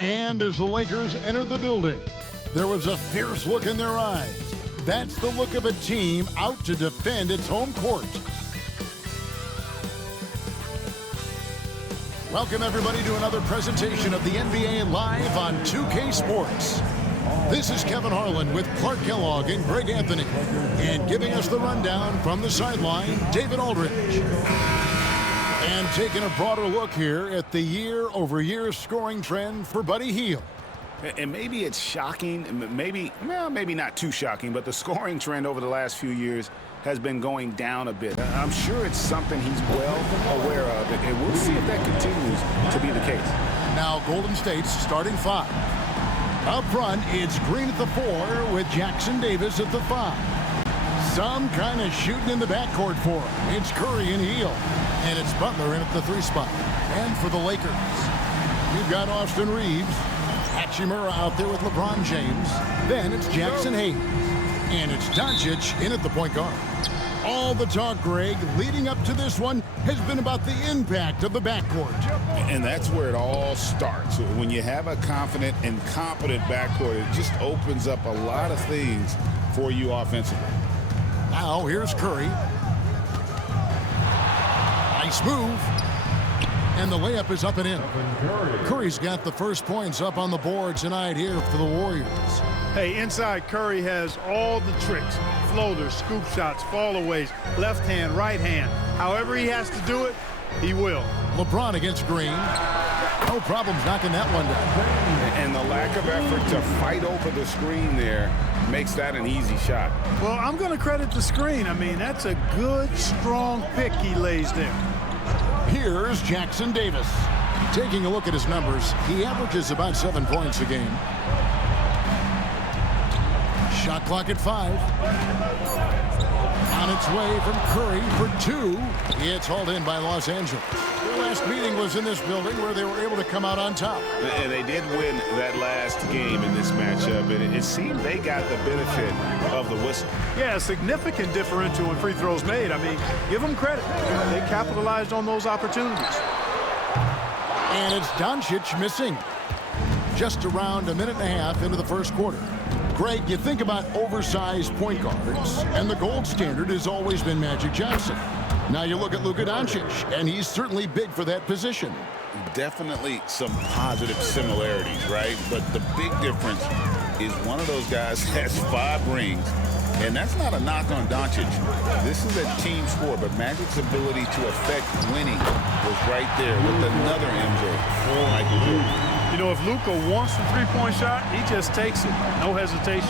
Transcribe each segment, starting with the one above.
And as the Lakers entered the building, there was a fierce look in their eyes. That's the look of a team out to defend its home court. Welcome, everybody, to another presentation of the NBA Live on 2K Sports. This is Kevin Harlan with Clark Kellogg and Greg Anthony. And giving us the rundown from the sideline, David Aldridge. And taking a broader look here at the year-over-year scoring trend for Buddy Hield. And maybe it's shocking, maybe not too shocking, but the scoring trend over the last few years has been going down a bit. I'm sure it's something he's well aware of, and we'll see if that continues to be the case. Now Golden State's starting five. Up front, it's Green at the 4 with Jackson Davis at the 5. Some kind of shooting in the backcourt for him. It's Curry and Hield. And it's Butler in at the 3 spot. And for the Lakers, you've got Austin Reeves. Hachimura out there with LeBron James. Then it's Jackson Hayes. And it's Doncic in at the point guard. All the talk, Greg, leading up to this one has been about the impact of the backcourt. And that's where it all starts. When you have a confident and competent backcourt, it just opens up a lot of things for you offensively. Now here's Curry. Nice move. And the layup is up and in. Curry's got the first points up on the board tonight here for the Warriors. Hey, inside Curry has all the tricks. Floaters, scoop shots, fallaways, left hand, right hand. However he has to do it, he will. LeBron against Green. No problems knocking that one down. And the lack of effort to fight over the screen there makes that an easy shot. Well, I'm going to credit the screen. I mean, that's a good, strong pick he lays there. Here's Jackson Davis. Taking a look at his numbers, he averages about 7 points a game. Shot clock at 5. On its way from Curry for 2. It's hauled in by Los Angeles. Their last meeting was in this building where they were able to come out on top. And they did win that last game in this matchup, and it seemed they got the benefit of the whistle. Yeah, a significant differential in free throws made. I mean, give them credit. They capitalized on those opportunities. And it's Doncic missing. Just around a minute and a half into the first quarter. Greg, you think about oversized point guards, and the gold standard has always been Magic Johnson. Now you look at Luka Doncic, and he's certainly big for that position. Definitely some positive similarities, right? But the big difference is one of those guys has 5 rings, and that's not a knock on Doncic. This is a team sport, but Magic's ability to affect winning was right there with another MJ, Michael Jordan. You know, if Luka wants the three-point shot, he just takes it. No hesitation.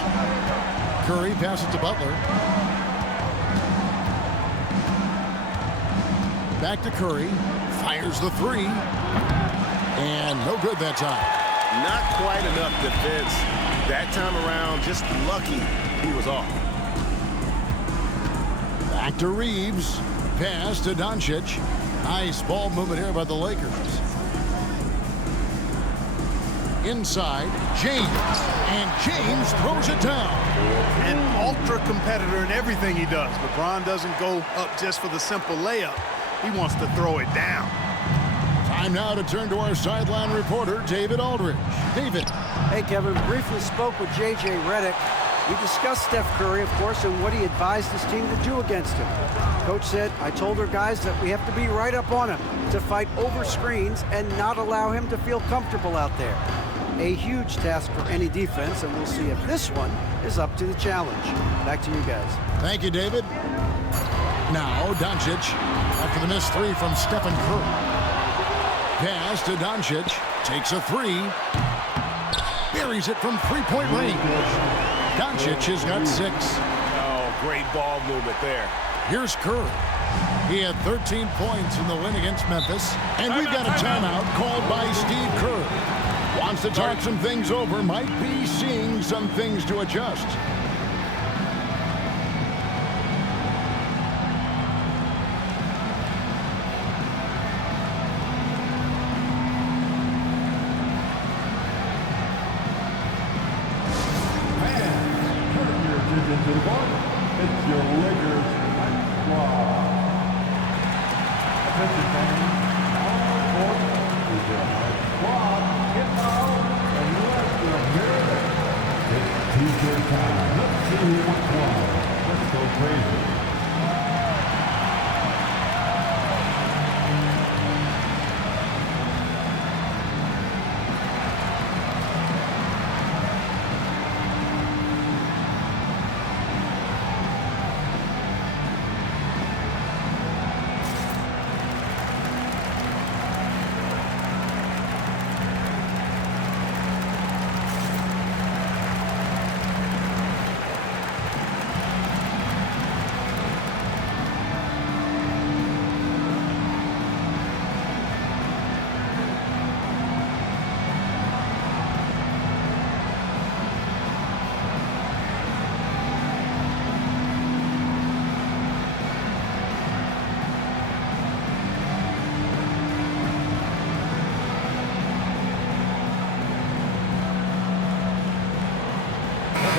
Curry passes to Butler. Back to Curry. Fires the 3. And no good that time. Not quite enough defense that time around. Just lucky he was off. Back to Reeves. Pass to Doncic. Nice ball movement here by the Lakers. Inside, James. And James throws it down. An ultra competitor in everything he does. LeBron doesn't go up just for the simple layup. He wants to throw it down. Time now to turn to our sideline reporter, David Aldridge. David. Hey, Kevin. Briefly spoke with J.J. Redick. We discussed Steph Curry, of course, and what he advised his team to do against him. Coach said, I told our guys that we have to be right up on him, to fight over screens and not allow him to feel comfortable out there. A huge task for any defense, and we'll see if this one is up to the challenge. Back to you guys. Thank you, David. Now, Doncic, after the missed 3 from Stephen Curry. Pass to Doncic, takes a 3. Buries it from 3-point range. Doncic has got 6. Oh, great ball movement there. Here's Curry. He had 13 points in the win against Memphis. And we've got a timeout called by Steve Kerr. Wants to talk some things over, might be seeing some things to adjust. It's your Lakers squad. Attention fans, our court is your squad in foul. time. Let's see what's wrong. Let's go crazy.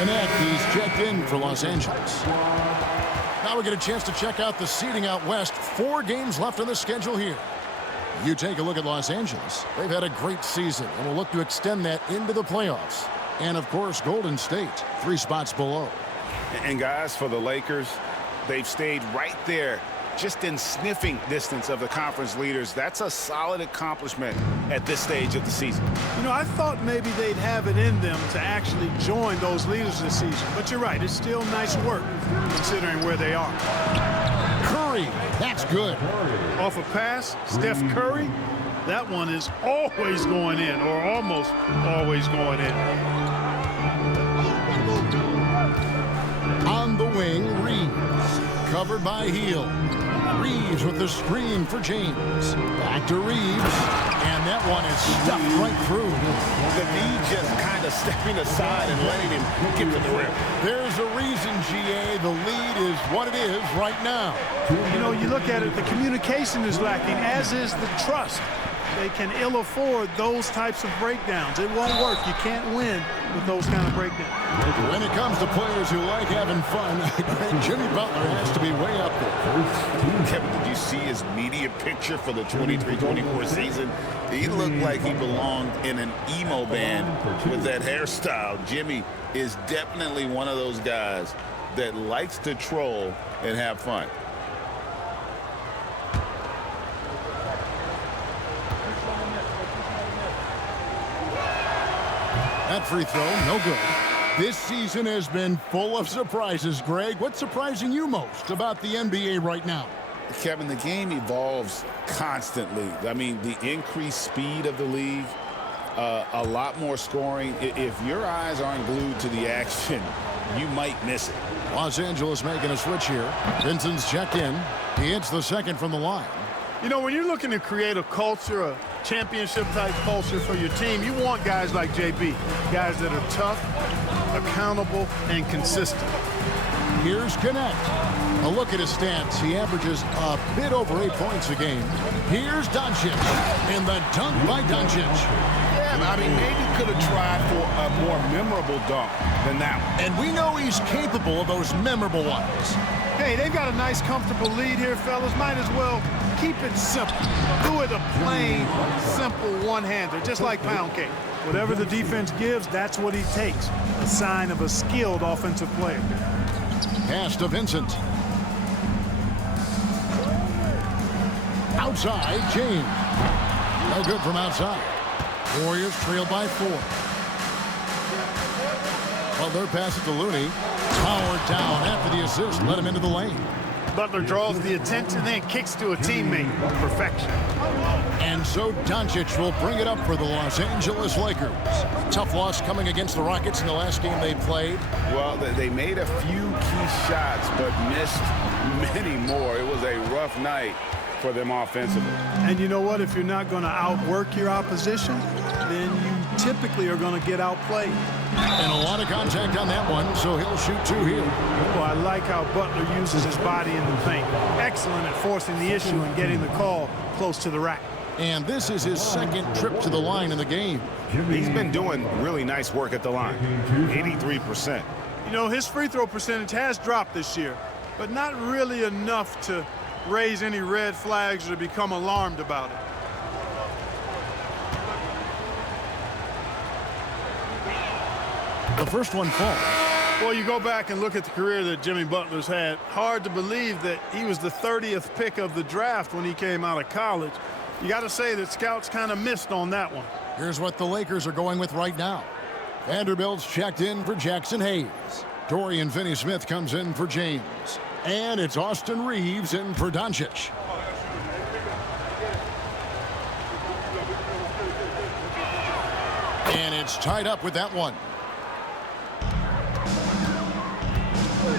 Connect, he's checked in for Los Angeles. Now we get a chance to check out the seeding out west. 4 games left on the schedule here. You take a look at Los Angeles. They've had a great season and will look to extend that into the playoffs. And, of course, Golden State, 3 spots below. And, guys, for the Lakers, they've stayed right there, just in sniffing distance of the conference leaders. That's a solid accomplishment at this stage of the season. You know, I thought maybe they'd have it in them to actually join those leaders this season. But you're right, it's still nice work considering where they are. Curry, that's good. Off a pass, Steph Curry, that one is always going in, or almost always going in. On the wing, Reeves, covered by Hield. Reeves with the screen for James. Back to Reeves, and that one is stuffed right through. The lead just kind of stepping aside and letting him get to the rim. There's a reason, GA, the lead is what it is right now. You know, you look at it, the communication is lacking, as is the trust. They can ill afford those types of breakdowns. It won't work. You can't win with those kind of breakdowns. When it comes to players who like having fun, Jimmy Butler has to be way up there. Kevin, did you see his media picture for the 23-24 season? He looked like he belonged in an emo band with that hairstyle. Jimmy is definitely one of those guys that likes to troll and have fun. That free throw, no good. This season has been full of surprises, Greg. What's surprising you most about the NBA right now? Kevin, the game evolves constantly. I mean, the increased speed of the league, a lot more scoring. If your eyes aren't glued to the action, you might miss it. Los Angeles making a switch here. Vincent's checked in. He hits the second from the line. You know, when you're looking to create a culture, a championship-type culture for your team, you want guys like JB, guys that are tough, accountable, and consistent. Here's Connect. A look at his stats. He averages a bit over 8 points a game. Here's Doncic, and the dunk by Doncic. Yeah, I mean, maybe could have tried for a more memorable dunk than that one. And we know he's capable of those memorable ones. Hey, they've got a nice, comfortable lead here, fellas. Might as well keep it simple. Do it a plain, simple one-hander, just like pound cake. Whatever the defense gives, that's what he takes. A sign of a skilled offensive player. Pass to Vincent. Outside, James. No good from outside. Warriors trail by 4. Well, their pass it to Looney. Powered down after the assist. Let him into the lane. Butler draws the attention, then kicks to a teammate. Perfection. And so Doncic will bring it up for the Los Angeles Lakers. Tough loss coming against the Rockets in the last game they played. Well, they made a few key shots, but missed many more. It was a rough night for them offensively. And you know what? If you're not going to outwork your opposition, then you typically are going to get outplayed. And a lot of contact on that one, so he'll shoot 2 here. Well, I like how Butler uses his body in the paint. Excellent at forcing the issue and getting the call close to the rack. And this is his second trip to the line in the game. He's been doing really nice work at the line. 83%. You know, his free throw percentage has dropped this year, but not really enough to raise any red flags or become alarmed about it. The first one falls. Well, you go back and look at the career that Jimmy Butler's had. Hard to believe that he was the 30th pick of the draft when he came out of college. You got to say that scouts kind of missed on that one. Here's what the Lakers are going with right now. Vanderbilt's checked in for Jackson Hayes. Dorian Finney-Smith comes in for James. And it's Austin Reeves in for Doncic. And it's tied up with that one.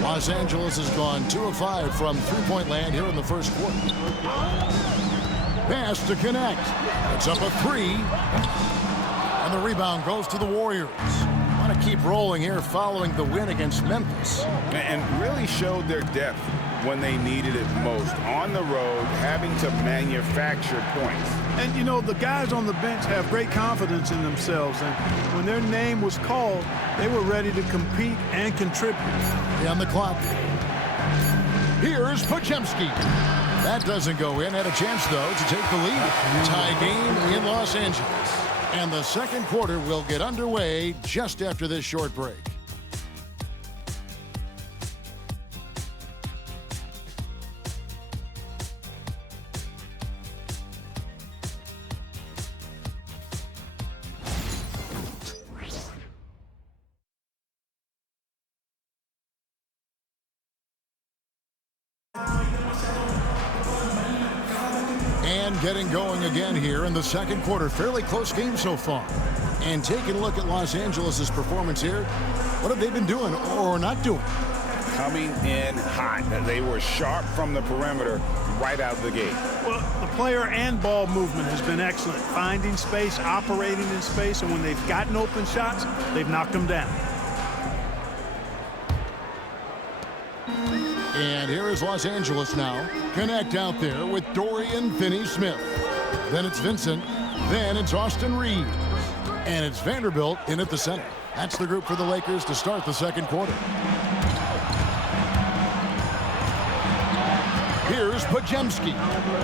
Los Angeles has gone 2 of 5 from three-point land here in the first quarter. Pass to connect. It's up a 3. And the rebound goes to the Warriors. Want to keep rolling here following the win against Memphis. And really showed their depth when they needed it most. On the road, having to manufacture points. And, you know, the guys on the bench have great confidence in themselves. And when their name was called, they were ready to compete and contribute. On the clock. Here's Podziemski. That doesn't go in. Had a chance, though, to take the lead. Tie game in Los Angeles. And the second quarter will get underway just after this short break. And getting going again here in the second quarter. Fairly close game so far. And taking a look at Los Angeles' performance here, what have they been doing or not doing? Coming in hot. They were sharp from the perimeter right out of the gate. Well, the player and ball movement has been excellent. Finding space, operating in space, and when they've gotten open shots, they've knocked them down. And here is Los Angeles now. Connect out there with Dorian Finney-Smith. Then it's Vincent. Then it's Austin Reeves. And it's Vanderbilt in at the center. That's the group for the Lakers to start the second quarter. Here's Podziemski.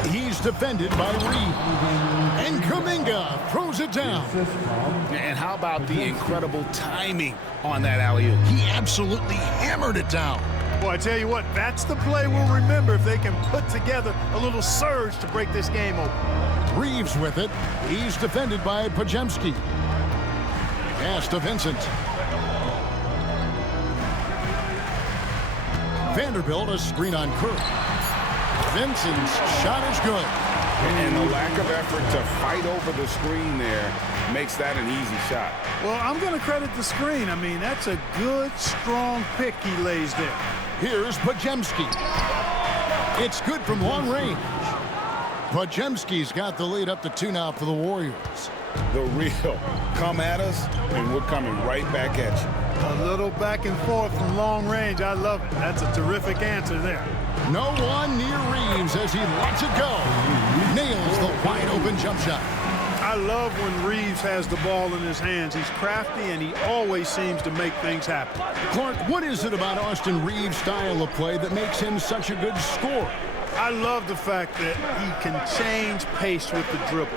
He's defended by Reeves. And Kuminga throws it down. And how about the incredible timing on that alley-oop? He absolutely hammered it down. Well, I tell you what, that's the play we'll remember if they can put together a little surge to break this game open. Reeves with it. He's defended by Podziemski. Pass to Vincent. Vanderbilt a screen on Curry. Vincent's shot is good. And the lack of effort to fight over the screen there makes that an easy shot. Well, I'm going to credit the screen. I mean, that's a good, strong pick he lays there. Here's Podziemski. It's good from long range. Podziemski's got the lead up to 2 now for the Warriors. The real come at us, and we're coming right back at you. A little back and forth from long range. I love it. That's a terrific answer there. No one near Reeves as he lets it go. Nails the wide open jump shot. I love when Reeves has the ball in his hands. He's crafty, and he always seems to make things happen. Clark, what is it about Austin Reeves' style of play that makes him such a good scorer? I love the fact that he can change pace with the dribble.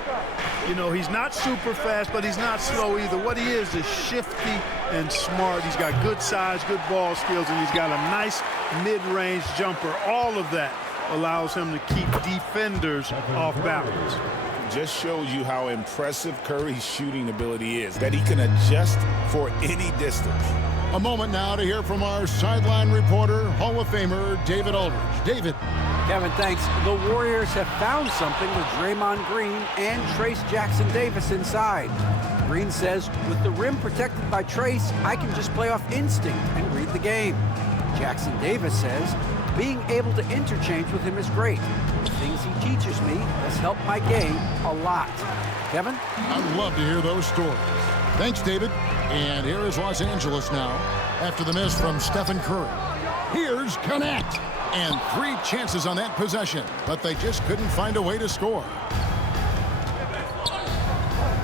You know, he's not super fast, but he's not slow either. What he is shifty and smart. He's got good size, good ball skills, and he's got a nice mid-range jumper. All of that allows him to keep defenders off balance. Just shows you how impressive Curry's shooting ability is, that he can adjust for any distance. A moment now to hear from our sideline reporter, Hall of Famer David Aldridge. David. Kevin, thanks. The Warriors have found something with Draymond Green and Trayce Jackson-Davis inside. Green says, with the rim protected by Trayce, I can just play off instinct and read the game. Jackson-Davis says, being able to interchange with him is great. The things he teaches me has helped my game a lot. Kevin? I'd love to hear those stories. Thanks, David. And here is Los Angeles now after the miss from Stephen Curry. Here's Connect. And 3 chances on that possession, but they just couldn't find a way to score.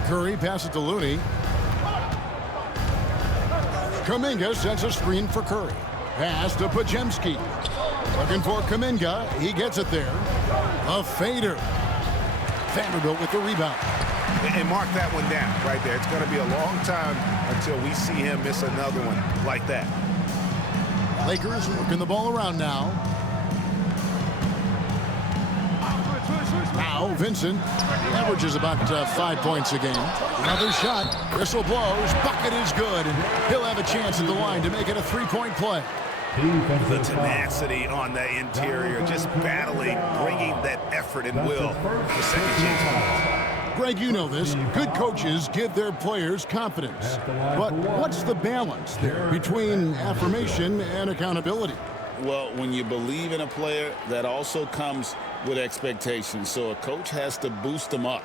Curry passes to Looney. Kuminga sets a screen for Curry. Pass to Podziemski. Looking for Kuminga. He gets it there. A fader. Vanderbilt with the rebound. And mark that one down right there. It's going to be a long time until we see him miss another one like that. Lakers working the ball around now. Now Vincent averages about 5 points a game. Another shot. Whistle blows. Bucket is good. And he'll have a chance at the line to make it a three-point play. The tenacity on the interior, just battling, bringing that effort and will for second chance. Greg, you know this. Good coaches give their players confidence. But what's the balance there between affirmation and accountability? Well, when you believe in a player, that also comes with expectations. So a coach has to boost them up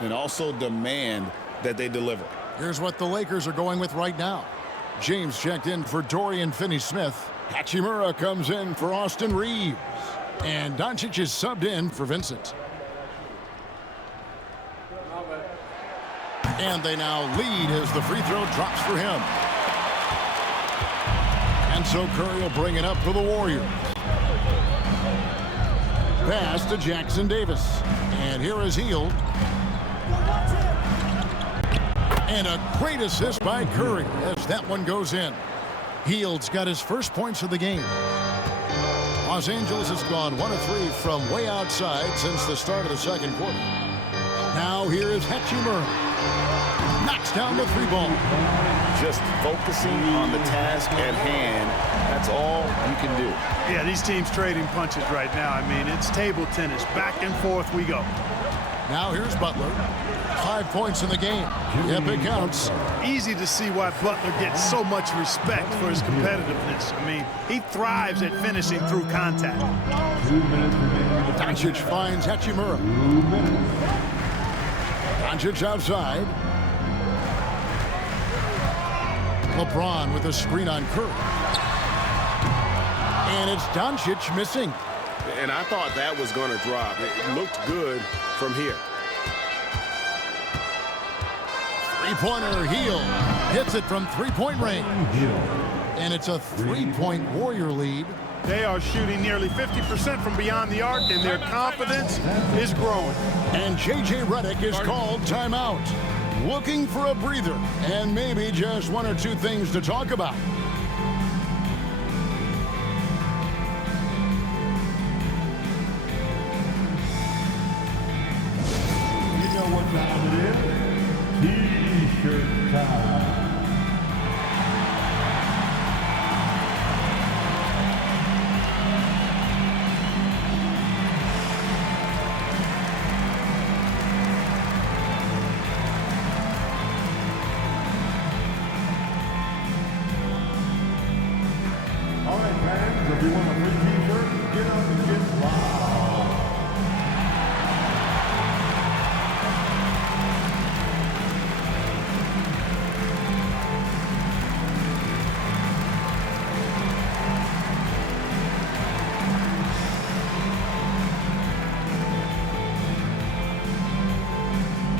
and also demand that they deliver. Here's what the Lakers are going with right now. James checked in for Dorian Finney-Smith. Hachimura comes in for Austin Reeves. And Doncic is subbed in for Vincent. And they now lead as the free throw drops for him. And so Curry will bring it up for the Warriors. Pass to Jackson Davis. And here is Hield. And a great assist by Curry as that one goes in. Hield's got his first points of the game. Los Angeles has gone 1 of 3 from way outside since the start of the second quarter. Now here is Hachimura. Knocks down the three ball. Just focusing on the task at hand, that's all you can do. Yeah, these teams trading punches right now. I mean, it's table tennis. Back and forth we go. Now here's Butler. 5 points in the game. Yep, it counts. Easy to see why Butler gets so much respect for his competitiveness. I mean, he thrives at finishing through contact. Doncic finds Hachimura. Doncic outside. LeBron with a screen on Curry. And it's Doncic missing. And I thought that was going to drop. It looked good from here. Three-pointer, Hield hits it from three-point range. And it's a three-point Warrior lead. They are shooting nearly 50% from beyond the arc, and their confidence is growing. And J.J. Redick is called timeout. Looking for a breather and maybe just 1 or 2 things to talk about. You know what time it is? T-shirt time. All right, fans, if you want a free T-shirt, get up and get loud.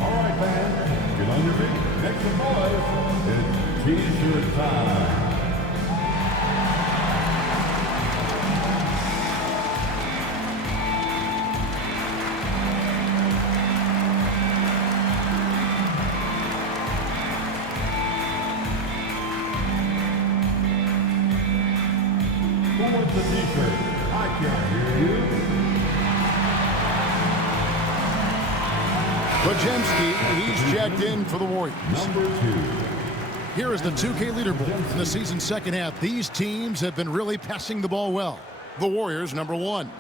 All right, fans, get on your feet. Make some noise. It's T-shirt time. Who wants a T-shirt? I can't hear you. Podziemski, he's checked in for the Warriors. Number 2. Here is the 2K leaderboard. In the season's second half, these teams have been really passing the ball well. The Warriors, number 1.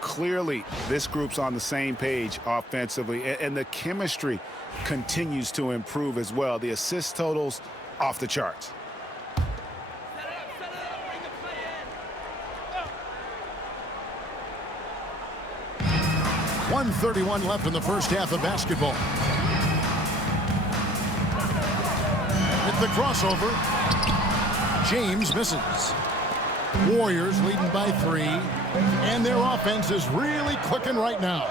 Clearly, this group's on the same page offensively, and the chemistry continues to improve as well. The assist totals off the charts. 1:31 left in the first half of basketball. With the crossover, James misses. Warriors leading by 3, and their offense is really clicking right now.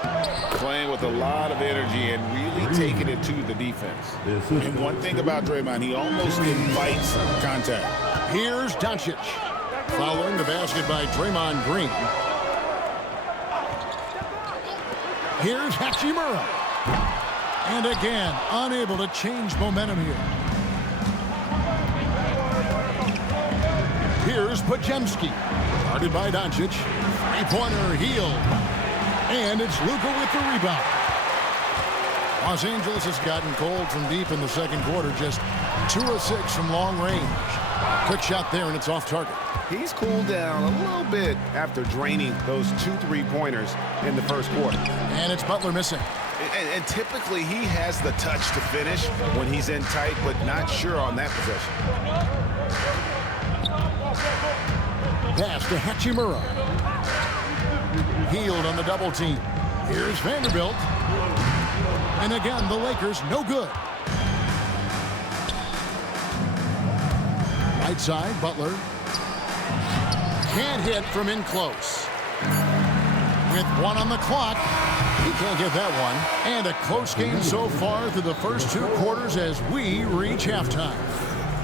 Playing with a lot of energy and really taking it to the defense. And one thing about Draymond, he almost invites contact. Here's Doncic. Following the basket by Draymond Green. Here's Hachimura. And again, unable to change momentum here. Here's Here's Pajemski. Guarded by Doncic. Three-pointer, Hield. And it's Luka with the rebound. Los Angeles has gotten cold from deep in the second quarter. Just 2 of 6 from long range. Quick shot there, and it's off target. He's cooled down a little bit after draining those 2 3-pointers in the first quarter. And it's Butler missing. And typically he has the touch to finish when he's in tight, but not sure on that possession. Pass to Hachimura. Hield on the double team. Here's Vanderbilt. And again, the Lakers no good. Right side, Butler. Can't hit from in close. With 1 on the clock, he can't get that one. And a close game so far through the first 2 quarters as we reach halftime.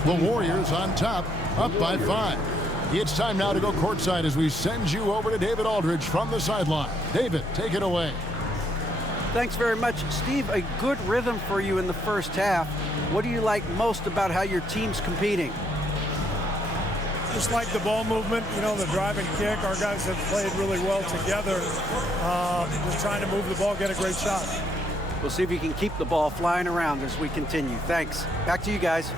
The Warriors on top, up by 5. It's time now to go courtside as we send you over to David Aldridge from the sideline. David, take it away. Thanks very much, Steve. A good rhythm for you in the first half. What do you like most about how your team's competing? Just like the ball movement, you know, the drive and kick. Our guys have played really well together. Just trying to move the ball, get a great shot. We'll see if you can keep the ball flying around as we continue. Thanks. Back to you guys.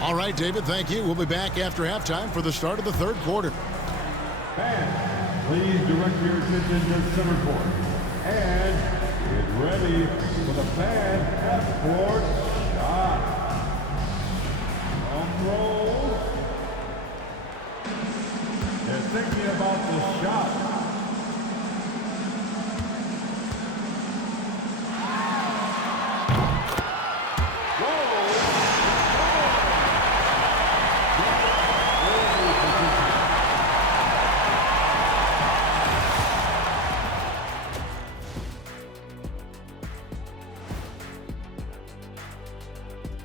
All right, David, thank you. We'll be back after halftime for the start of the third quarter. Fans, please direct your attention to center court. And get ready for the fan half-court shot. Drum roll. They're thinking about the shot.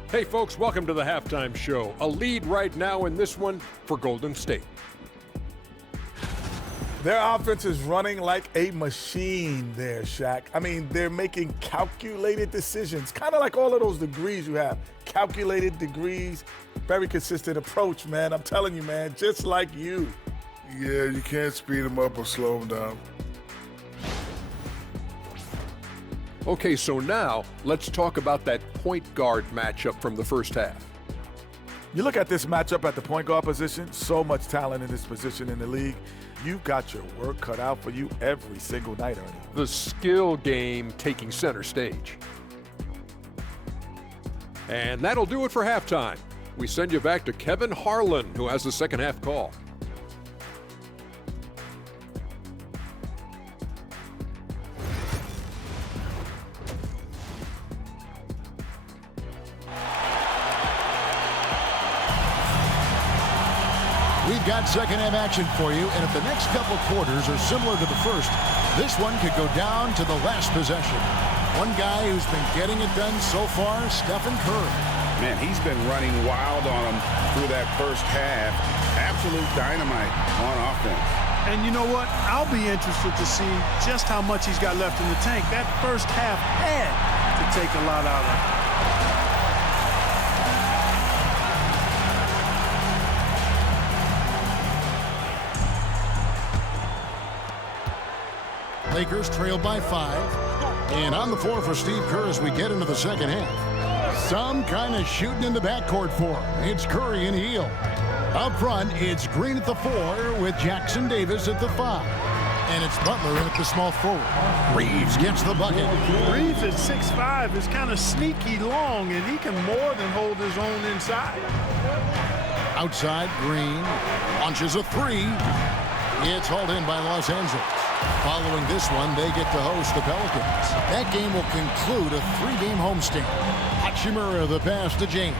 Hey folks, welcome to the halftime show. A lead right now in this one for Golden State. Their offense is running like a machine there, Shaq. I mean, they're making calculated decisions, kind of like all of those degrees you have. Calculated degrees, very consistent approach, man. I'm telling you, man, just like you. Yeah, you can't speed them up or slow them down. Okay, so now let's talk about that point guard matchup from the first half. You look at this matchup at the point guard position, so much talent in this position in the league. You've got your work cut out for you every single night, Ernie. The skill game taking center stage. And that'll do it for halftime. We send you back to Kevin Harlan, who has the second half call. We've got second half action for you, and if the next couple quarters are similar to the first, this one could go down to the last possession. One guy who's been getting it done so far, Stephen Curry. Man, he's been running wild on them through that first half. Absolute dynamite on offense. And you know what? I'll be interested to see just how much he's got left in the tank. That first half had to take a lot out of it. Lakers trail by 5. And on the floor for Steve Kerr as we get into the second half. Some kind of shooting in the backcourt for him. It's Curry and Hield. Up front, it's Green at the 4 with Jackson Davis at the 5. And it's Butler in at the small forward. Reeves gets the bucket. Reeves at 6'5" is kind of sneaky long, and he can more than hold his own inside. Outside, Green launches a 3. It's hauled in by Los Angeles. Following this one, they get to host the Pelicans. That game will conclude a 3-game homestand. Hachimura the pass to James.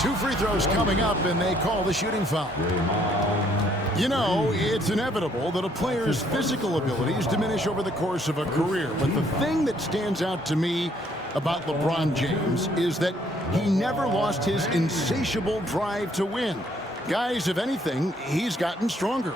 2 free throws coming up, and they call the shooting foul. You know, it's inevitable that a player's physical abilities diminish over the course of a career. But the thing that stands out to me about LeBron James is that he never lost his insatiable drive to win. Guys, if anything, he's gotten stronger.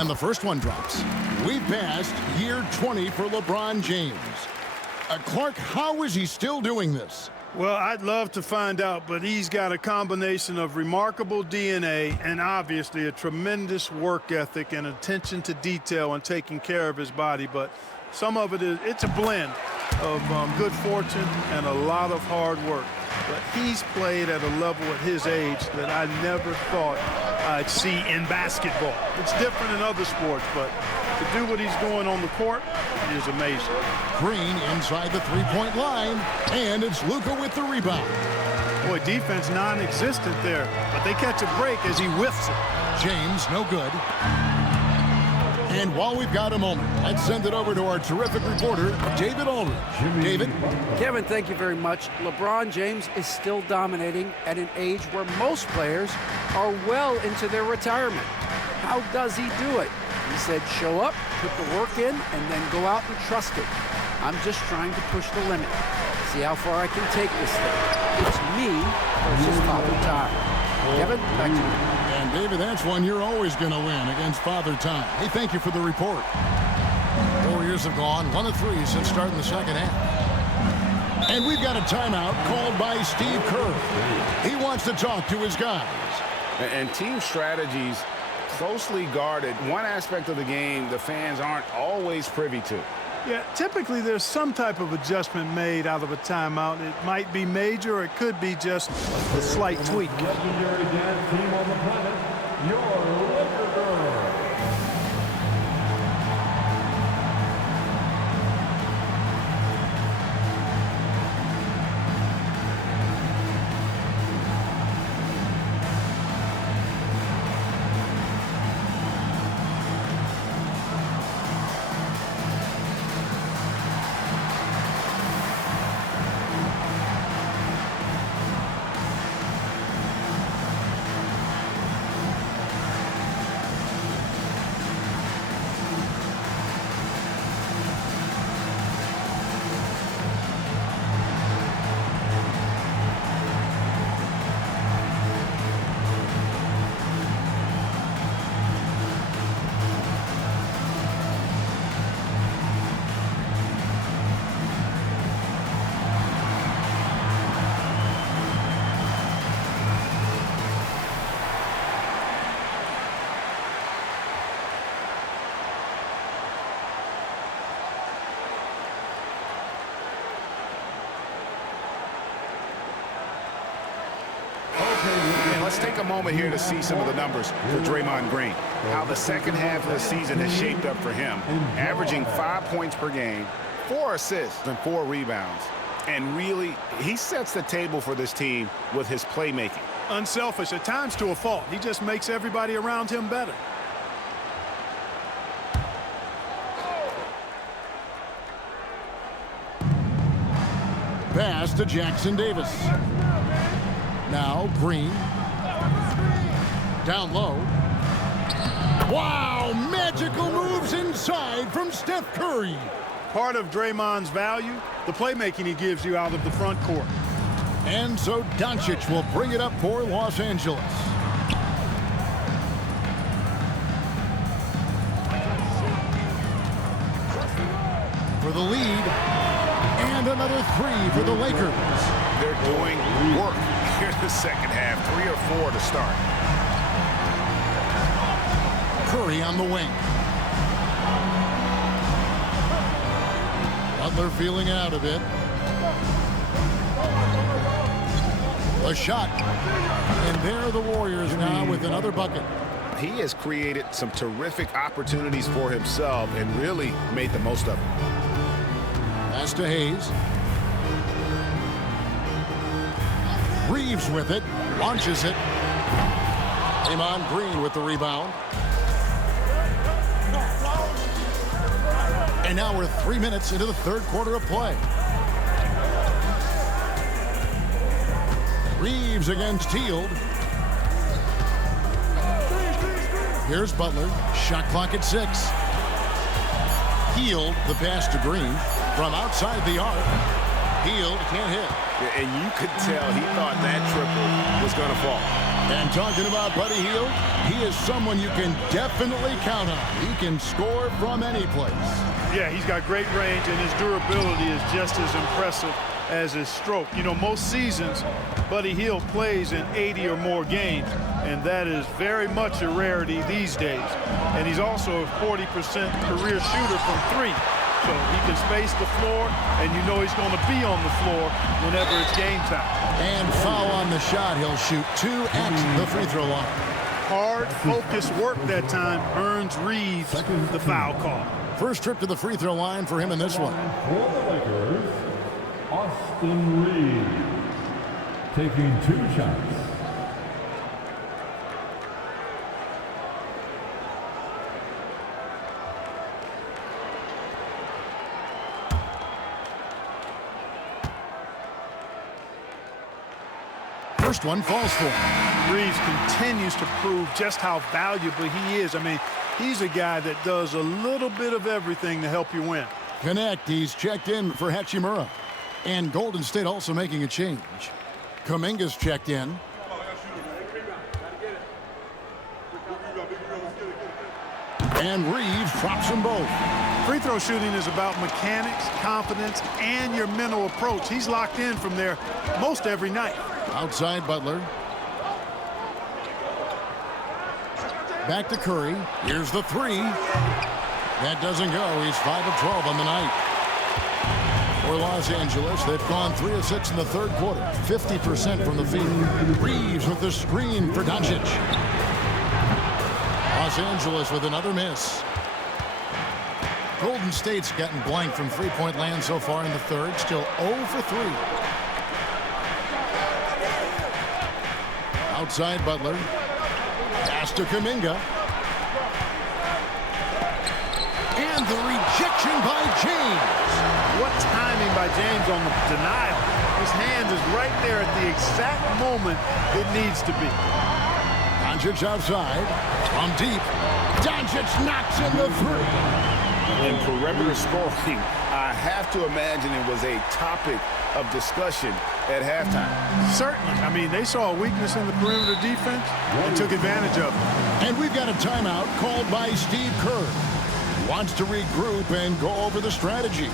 And the first one drops. We've passed year 20 for LeBron James. Clark, how is he still doing this? Well, I'd love to find out, but he's got a combination of remarkable DNA and obviously a tremendous work ethic and attention to detail and taking care of his body. But some of it's a blend of good fortune and a lot of hard work. But he's played at a level at his age that I never thought I'd see in basketball. It's different in other sports, but to do what he's doing on the court is amazing. Green inside the three-point line, and it's Luka with the rebound. Boy, defense non-existent there, but they catch a break as he whiffs it. James, no good. And while we've got a moment, let's send it over to our terrific reporter, David Aldridge. David? Kevin, thank you very much. LeBron James is still dominating at an age where most players are well into their retirement. How does he do it? He said, show up, put the work in, and then go out and trust it. I'm just trying to push the limit. See how far I can take this thing. It's me versus Father Time. Kevin, back to you. And David, that's one you're always going to win against Father Time. Hey, thank you for the report. Warriors have gone 1 of 3 since starting the second half. And we've got a timeout called by Steve Kerr. He wants to talk to his guys. And team strategies closely guarded. One aspect of the game the fans aren't always privy to. Yeah, typically there's some type of adjustment made out of a timeout. It might be major or it could be just a slight tweak. Legendary dance team on the planet, your Laker Girls. Let's take a moment here to see some of the numbers for Draymond Green. How the second half of the season has shaped up for him. Averaging 5 points per game, 4 assists, and 4 rebounds. And really, he sets the table for this team with his playmaking. Unselfish, at times to a fault. He just makes everybody around him better. Pass to Jackson Davis. Now Green. Down low. Wow, magical moves inside from Steph Curry. Part of Draymond's value, the playmaking he gives you out of the front court. And so Doncic will bring it up for Los Angeles. For the lead. And another 3 for the Lakers. They're doing work here in the second half. 3 or 4 to start. Curry on the wing. Butler feeling it out a bit. A shot. And there are the Warriors now with another bucket. He has created some terrific opportunities for himself and really made the most of it. Pass to Hayes. Reeves with it. Launches it. Draymond Green with the rebound. And now we're 3 minutes into the third quarter of play. Reeves against Hield. Here's Butler. Shot clock at 6. Hield, the pass to Green. From outside the arc. Hield can't hit. And you could tell he thought that triple was going to fall. And talking about Buddy Hield, he is someone you can definitely count on. He can score from any place. Yeah, he's got great range, and his durability is just as impressive as his stroke. You know, most seasons, Buddy Hield plays in 80 or more games, and that is very much a rarity these days. And he's also a 40% career shooter from three. So he can space the floor, and you know he's going to be on the floor whenever it's game time. And foul on the shot. He'll shoot 2 at the free throw line. Hard, focused work that time earns Reeves the foul call. First trip to the free throw line for him in this one. For the Lakers, Austin Reeves, taking 2 shots. First one falls for him. Reeves continues to prove just how valuable he is. I mean, he's a guy that does a little bit of everything to help you win. Connect, he's checked in for Hachimura. And Golden State also making a change. Kuminga's checked in. And Reeves drops them both. Free throw shooting is about mechanics, confidence, and your mental approach. He's locked in from there most every night. Outside Butler. Back to Curry. Here's the 3. That doesn't go. He's 5 of 12 on the night. For Los Angeles, they've gone 3 of 6 in the third quarter. 50% from the field. Reeves with the screen for Doncic. Los Angeles with another miss. Golden State's gotten blank from three-point land so far in the third. Still 0 for 3. Outside Butler. Pass to Kuminga. And the rejection by James. What timing by James on the denial. His hand is right there at the exact moment it needs to be. Doncic outside. From deep. Doncic knocks in the 3. In perimeter scoring, I have to imagine it was a topic of discussion at halftime. Certainly. I mean, they saw a weakness in the perimeter defense and took advantage of it. And we've got a timeout called by Steve Kerr. He wants to regroup and go over the strategy.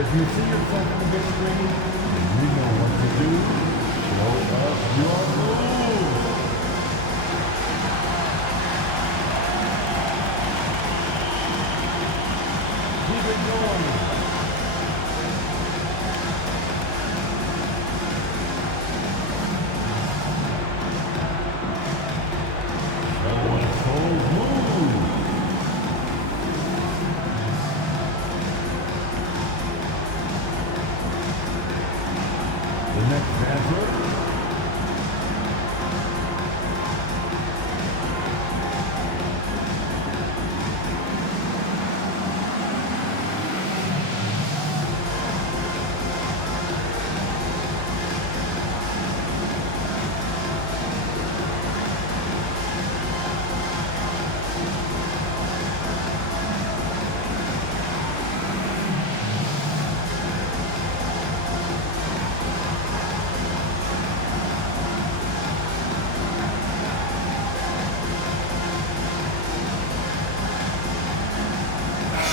If you see yourself on the big screen, you know what to do. Show us your moves. Keep it going. Show us those moves. The next transfer.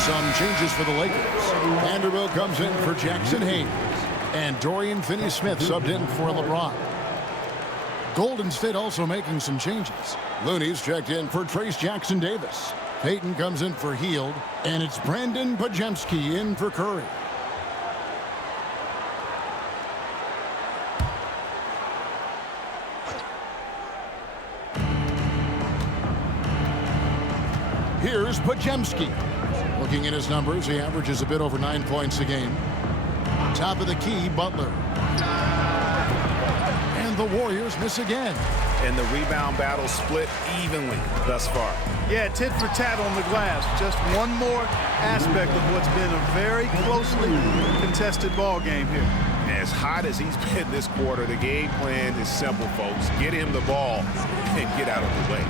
Some changes for the Lakers. Vanderbilt comes in for Jackson Hayes. And Dorian Finney-Smith subbed in for LeBron. Golden State also making some changes. Looney's checked in for Trace Jackson Davis. Payton comes in for Hield. And it's Brandon Podziemski in for Curry. Here's Podziemski. Looking at his numbers, he averages a bit over 9 points a game. Top of the key, Butler. And the Warriors miss again. And the rebound battle split evenly thus far. Yeah, tit for tat on the glass. Just one more aspect of what's been a very closely contested ball game here. As hot as he's been this quarter, the game plan is simple, folks. Get him the ball and get out of the way.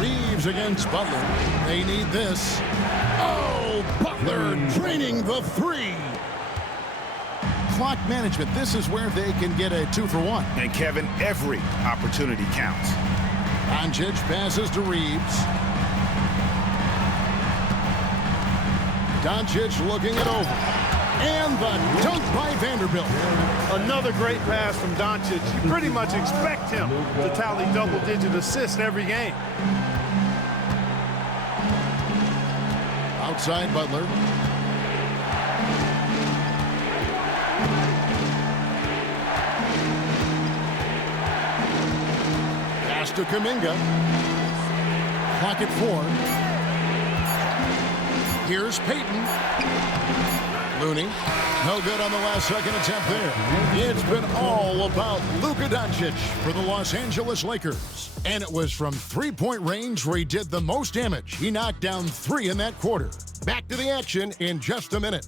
Reeves against Butler. They need this. Oh, Butler draining the three. Clock management. This is where they can get a 2-for-1. And Kevin, every opportunity counts. Doncic passes to Reeves. Doncic looking it over. And the dunk by Vanderbilt. Another great pass from Doncic. You pretty much expect him to tally double-digit assists every game. Outside Butler. Pass to Kuminga. Clock at 4. Here's Payton. Looney. No good on the last second attempt there. It's been all about Luka Doncic for the Los Angeles Lakers. And it was from three-point range where he did the most damage. He knocked down 3 in that quarter. Back to the action in just a minute.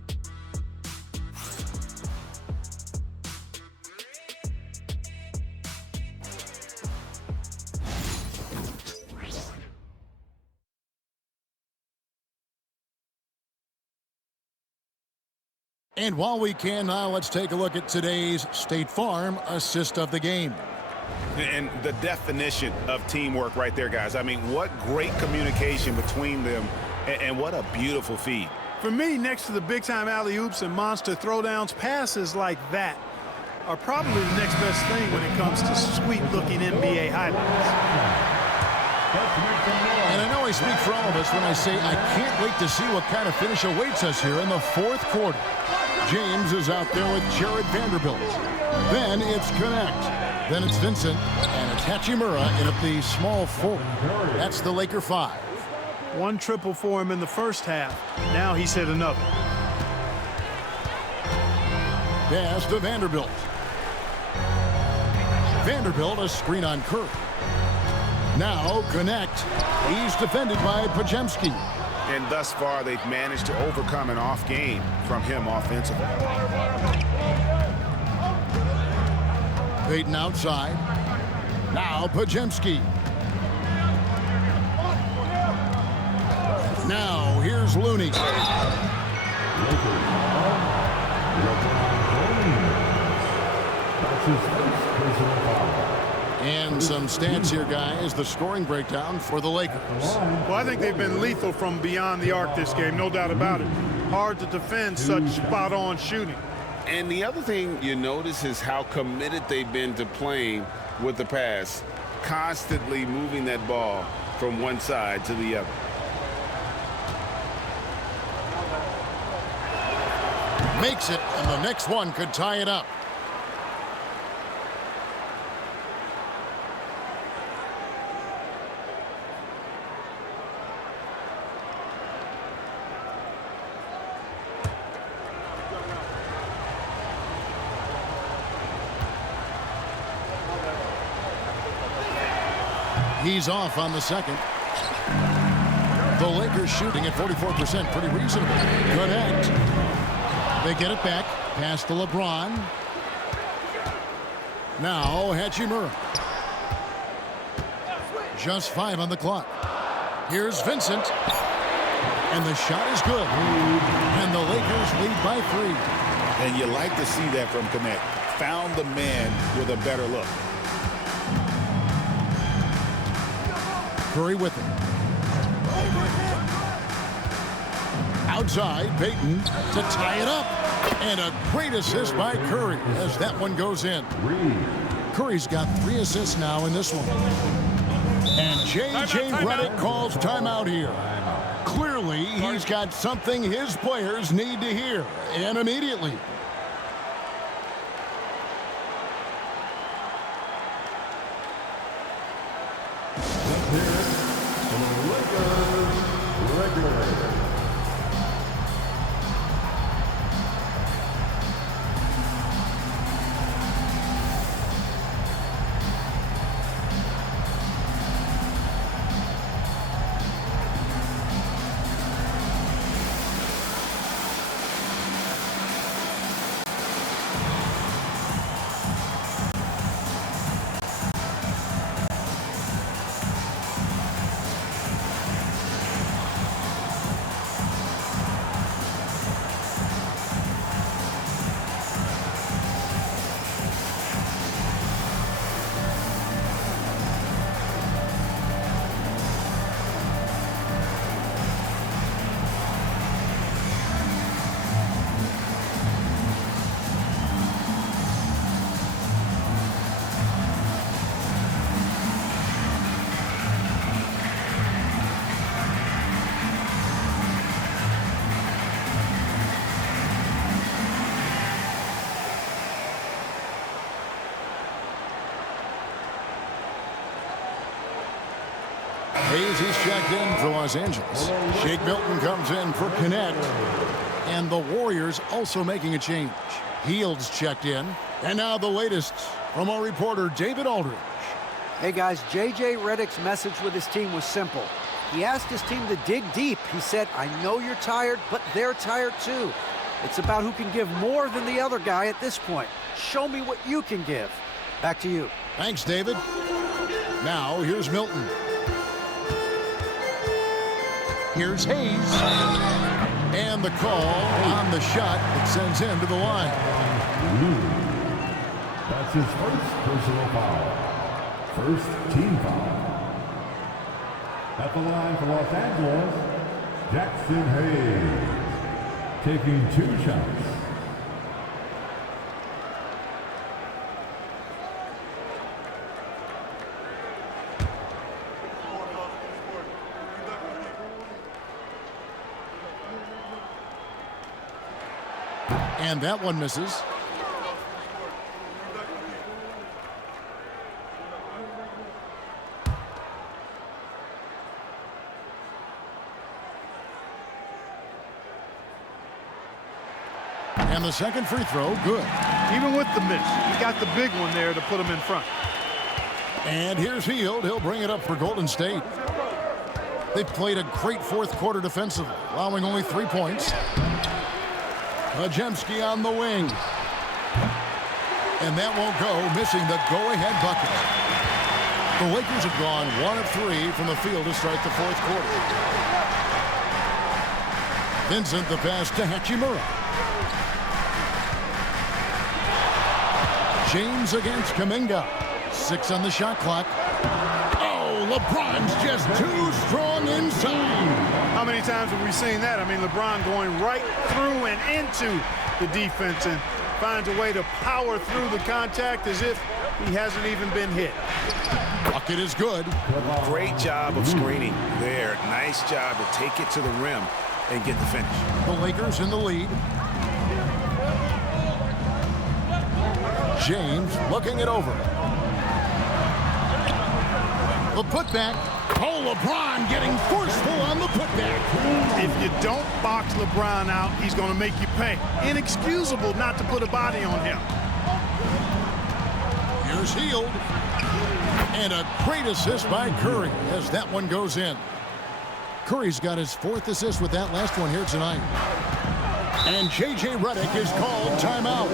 And while we can now, let's take a look at today's State Farm assist of the game. And the definition of teamwork right there, guys. I mean, what great communication between them, and what a beautiful feed. For me, next to the big-time alley-oops and monster throwdowns, passes like that are probably the next best thing when it comes to sweet-looking NBA highlights. And I know I speak for all of us when I say I can't wait to see what kind of finish awaits us here in the fourth quarter. James is out there with Jared Vanderbilt. Then it's Connect. Then it's Vincent. And it's Hachimura in at the small forward. That's the Laker 5. One triple for him in the first half. Now he's hit another. Pass to Vanderbilt. Vanderbilt, a screen on Curry. Now Connect. He's defended by Podziemski. And thus far, they've managed to overcome an off game from him offensively. Payton outside. Now Podziemski. Now here's Looney. And some stats here, guys. The scoring breakdown for the Lakers. Well, I think they've been lethal from beyond the arc this game, no doubt about it. Hard to defend such spot-on shooting. And the other thing you notice is how committed they've been to playing with the pass, constantly moving that ball from one side to the other. Makes it, and the next one could tie it up. He's off on the second. The Lakers shooting at 44%, pretty reasonable. Connect. They get it back. Pass to LeBron. Now Hachimura. Just 5 on the clock. Here's Vincent. And the shot is good. And the Lakers lead by 3. And you like to see that from Connect. Found the man with a better look. Curry with him. Outside, Payton to tie it up. And a great assist by Curry as that one goes in. Curry's got 3 assists now in this one. And J.J. Redick calls timeout here. Clearly, he's got something his players need to hear, and immediately. Hayes is checked in for Los Angeles. Shake Milton comes in for Connect. And the Warriors also making a change. Heald's checked in. And now the latest from our reporter, David Aldridge. Hey guys, J.J. Redick's message with his team was simple. He asked his team to dig deep. He said, I know you're tired, but they're tired too. It's about who can give more than the other guy at this point. Show me what you can give. Back to you. Thanks, David. Now, here's Milton. Here's Hayes. And the call on the shot that sends him to the line. That's his first personal foul. First team foul. At the line for Los Angeles, Jackson Hayes. Taking 2 shots. And that one misses. And the second free throw, good. Even with the miss, he got the big one there to put him in front. And here's Hield. He'll bring it up for Golden State. They played a great fourth quarter defensively, allowing only 3 points. Podziemski on the wing. And that won't go, missing the go-ahead bucket. The Lakers have gone 1 of 3 from the field to start the fourth quarter. Vincent the pass to Hachimura. James against Kuminga. 6 on the shot clock. Oh, LeBron's just too strong inside. How many times have we seen that? I mean, LeBron going right through and into the defense and finds a way to power through the contact as if he hasn't even been hit. Bucket is good. Great job of screening there. Nice job to take it to the rim and get the finish. The Lakers in the lead. James looking it over. The putback. Oh, LeBron getting forceful on the putback. If you don't box LeBron out, he's going to make you pay. Inexcusable not to put a body on him. Here's Hield. And a great assist by Curry as that one goes in. Curry's got his 4th assist with that last one here tonight. And J.J. Redick is called timeout.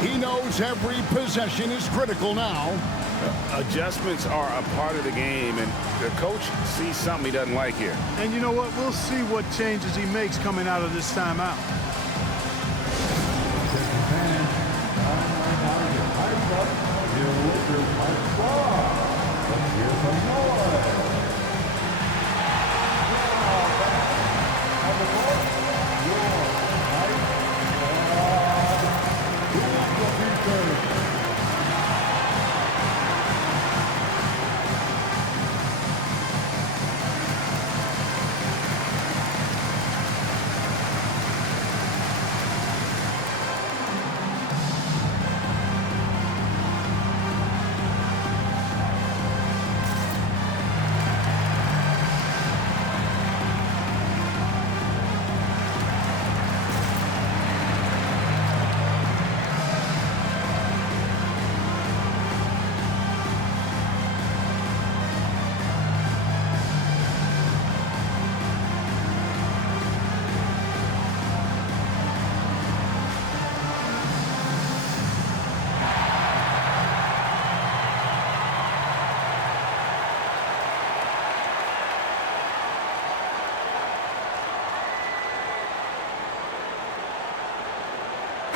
He knows every possession is critical now. Adjustments are a part of the game, and the coach sees something he doesn't like here. And you know what? We'll see what changes he makes coming out of this timeout.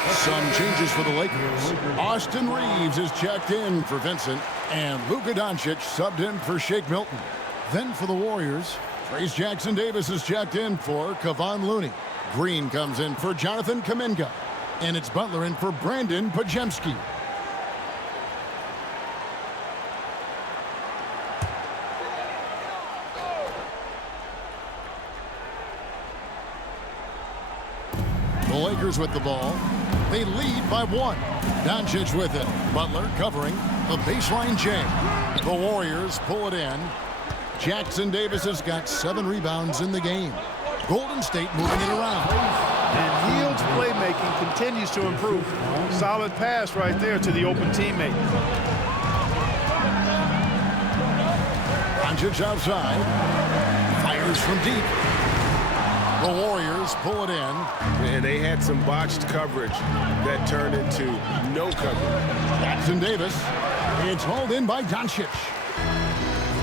Some changes for the Lakers. Austin Reeves is checked in for Vincent, and Luka Doncic subbed in for Shake Milton. Then for the Warriors, Trayce Jackson-Davis is checked in for Kevon Looney. Green comes in for Jonathan Kuminga, and it's Butler in for Brandon Podziemski. The Lakers with the ball. They lead by 1. Doncic with it. Butler covering the baseline J. The Warriors pull it in. Jackson Davis has got 7 rebounds in the game. Golden State moving it around. And Hield's playmaking continues to improve. Solid pass right there to the open teammate. Doncic outside. Fires from deep. The Warriors pull it in. And they had some botched coverage that turned into no coverage. Jackson Davis. It's hauled in by Doncic.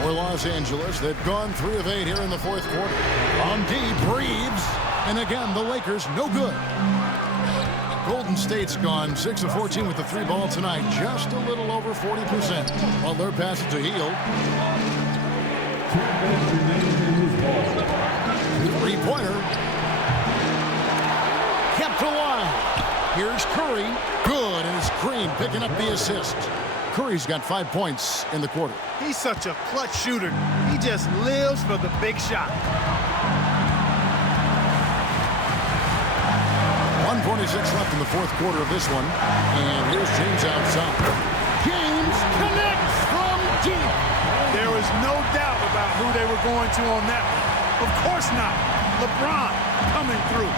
For Los Angeles, they've gone 3 of 8 here in the fourth quarter. On deep, Reeves. And again, the Lakers no good. Golden State's gone 6 of 14 with the 3 ball tonight. Just a little over 40%. While they're passing to Hield. 3-pointer. Kept alive. Here's Curry. Good, and it's Green picking up the assist. Curry's got 5 points in the quarter. He's such a clutch shooter. He just lives for the big shot. 1:46 left in the fourth quarter of this one. And here's James outside. James connects from deep. There is no doubt about who they were going to on that one. Of course not. LeBron coming through.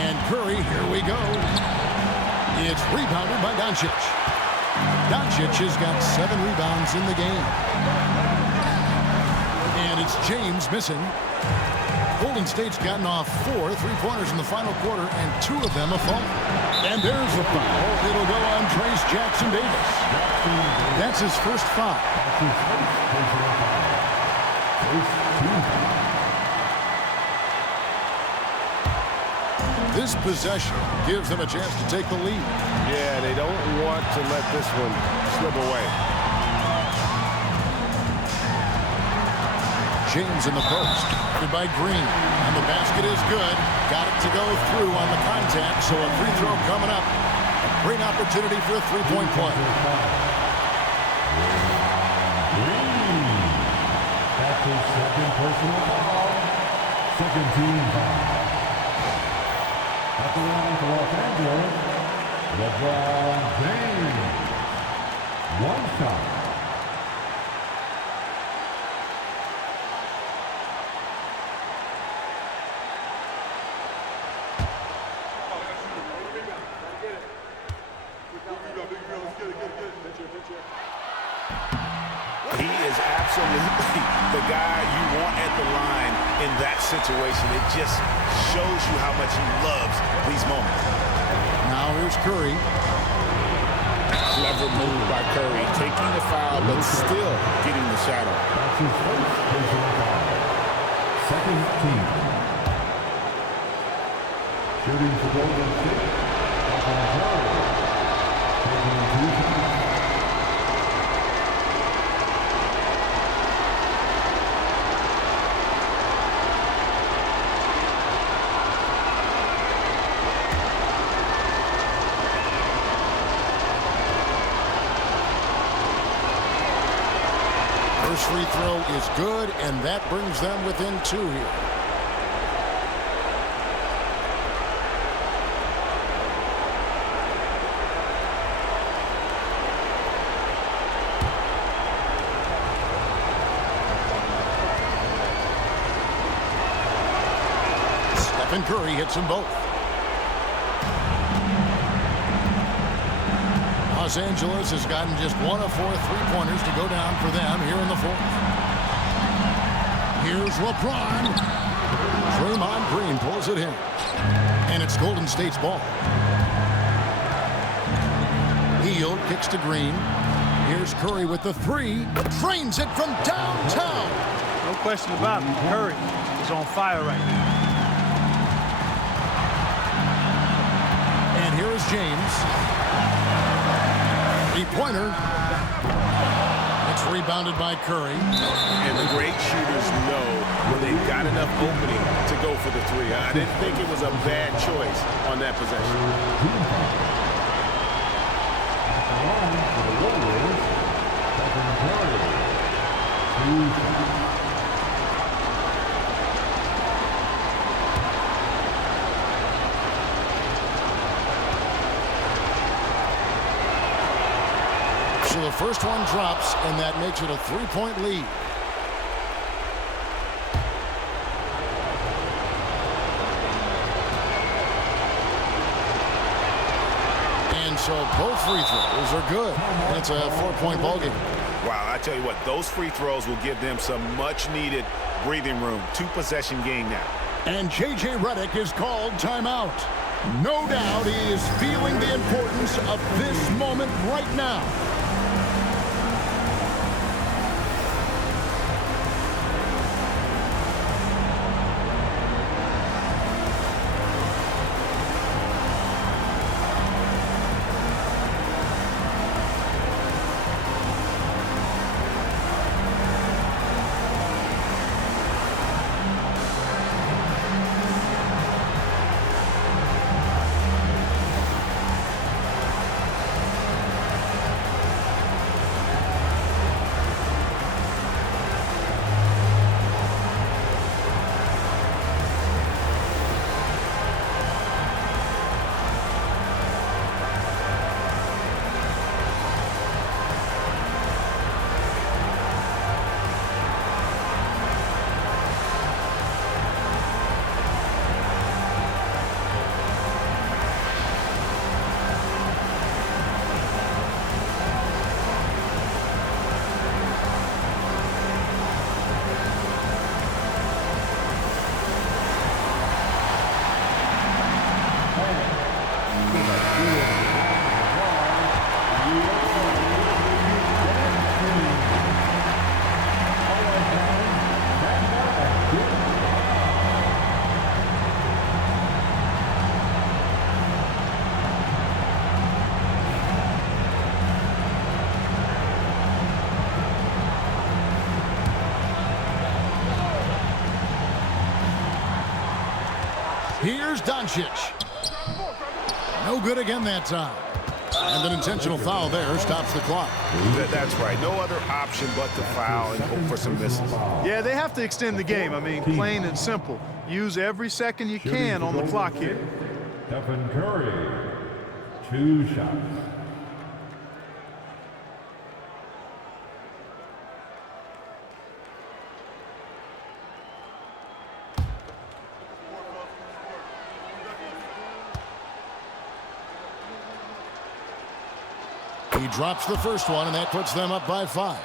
And Curry, here we go. It's rebounded by Doncic. Doncic has got 7 rebounds in the game. And it's James missing. Golden State's gotten off 4 3-pointers in the final quarter, and 2 of them a fall. And there's a foul. It'll go on Trayce Jackson Davis. That's his first foul. This possession gives them a chance to take the lead. Yeah, they don't want to let this one slip away. James in the post. Good by Green. And the basket is good. Got it to go through on the contact, so a free throw coming up. A great opportunity for a 3-point play. That's his second personal foul. Second team foul. At the line for Los Angeles, LeBron James. 1 shot. He is absolutely the guy you want at the line in that situation. It just shows you how much he loves these moments. Now here's Curry. Clever move by Curry, taking the foul, but still getting the shot off. That's his first personal foul. Second team. Shooting for Golden State. Stephen Curry. Taking 2 shots. First free throw is good, and that brings them within 2 here. Stephen Curry hits them both. Los Angeles has gotten just 1 of 4 3-pointers to go down for them here in the fourth. Here's LeBron. Draymond Green pulls it in. And it's Golden State's ball. Hield kicks to Green. Here's Curry with the 3. Drains it from downtown. No question about it. Curry is on fire right now. And here is James. 3-pointer. It's rebounded by Curry. And the great shooters know when they've got enough opening to go for the 3. I didn't think it was a bad choice on that possession. At the line for the Warriors, Stephen Curry. 2 shots. so the first one drops, and that makes it a 3-point lead. And so both free throws are good. It's a 4-point ball game. Wow, I tell you what, those free throws will give them some much-needed breathing room. 2-possession game now. And J.J. Redick is called timeout. No doubt he is feeling the importance of this moment right now. Here's Doncic. No good again that time. And an intentional foul there stops the clock. That's right. No other option but to foul and hope for some misses. Yeah, they have to extend the game. I mean, plain and simple. Use every second you can on the clock here. Stephen Curry, 2 shots. He drops the first one, and that puts them up by 5.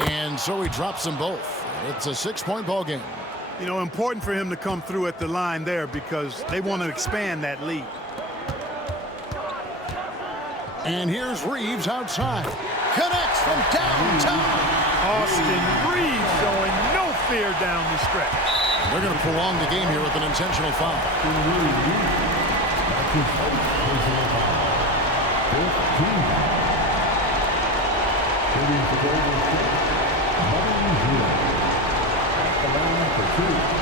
And so he drops them both. It's a 6-point ball game. You know, important for him to come through at the line there because they want to expand that lead. And here's Reeves outside. Connects from downtown. Austin Reeves showing no fear down the stretch. They're going to prolong the game here with an intentional foul. That's his first personal foul. 15. Shooting for Golden State, Buddy Hield. At the line for 2.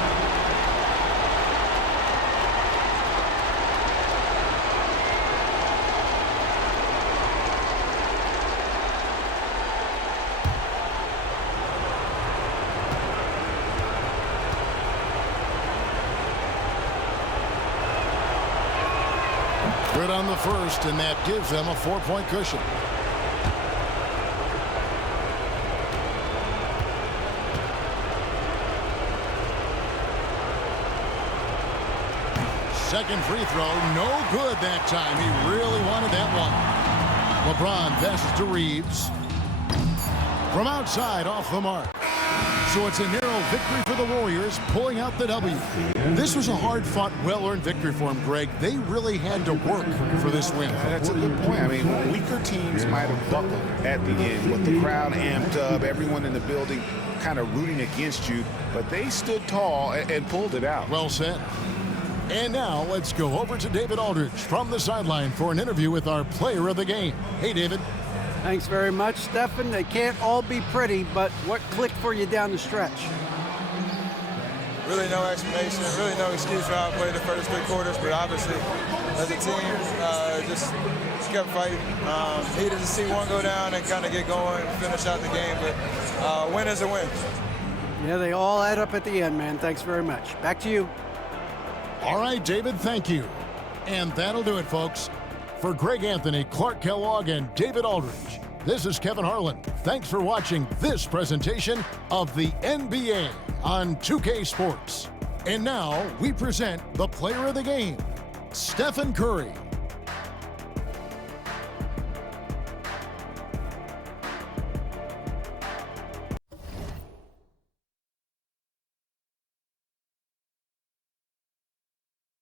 Good on the first, and that gives them a 4-point cushion. Second free throw, no good that time. He really wanted that one. LeBron passes to Reeves. From outside, off the mark. So it's a narrow victory for the Warriors, pulling out the W. This was a hard-fought, well-earned victory for them, Greg. They really had to work for this win. That's a good point. I mean, weaker teams might have buckled at the end with the crowd amped up, everyone in the building kind of rooting against you, but they stood tall and pulled it out. Well said. And now let's go over to David Aldridge from the sideline for an interview with our player of the game. Hey, David. Thanks very much, Stephen. They can't all be pretty, but what clicked for you down the stretch? Really no explanation, really no excuse for how I played the first 3 quarters, but obviously, as a team, just kept fighting. Needed to see one go down and kind of get going and finish out the game, but win is a win. Yeah, they all add up at the end, man. Thanks very much. Back to you. All right, David, thank you. And that'll do it, folks. For Greg Anthony, Clark Kellogg, and David Aldridge, this is Kevin Harlan. Thanks for watching this presentation of the NBA on 2K Sports. And now we present the player of the game, Stephen Curry.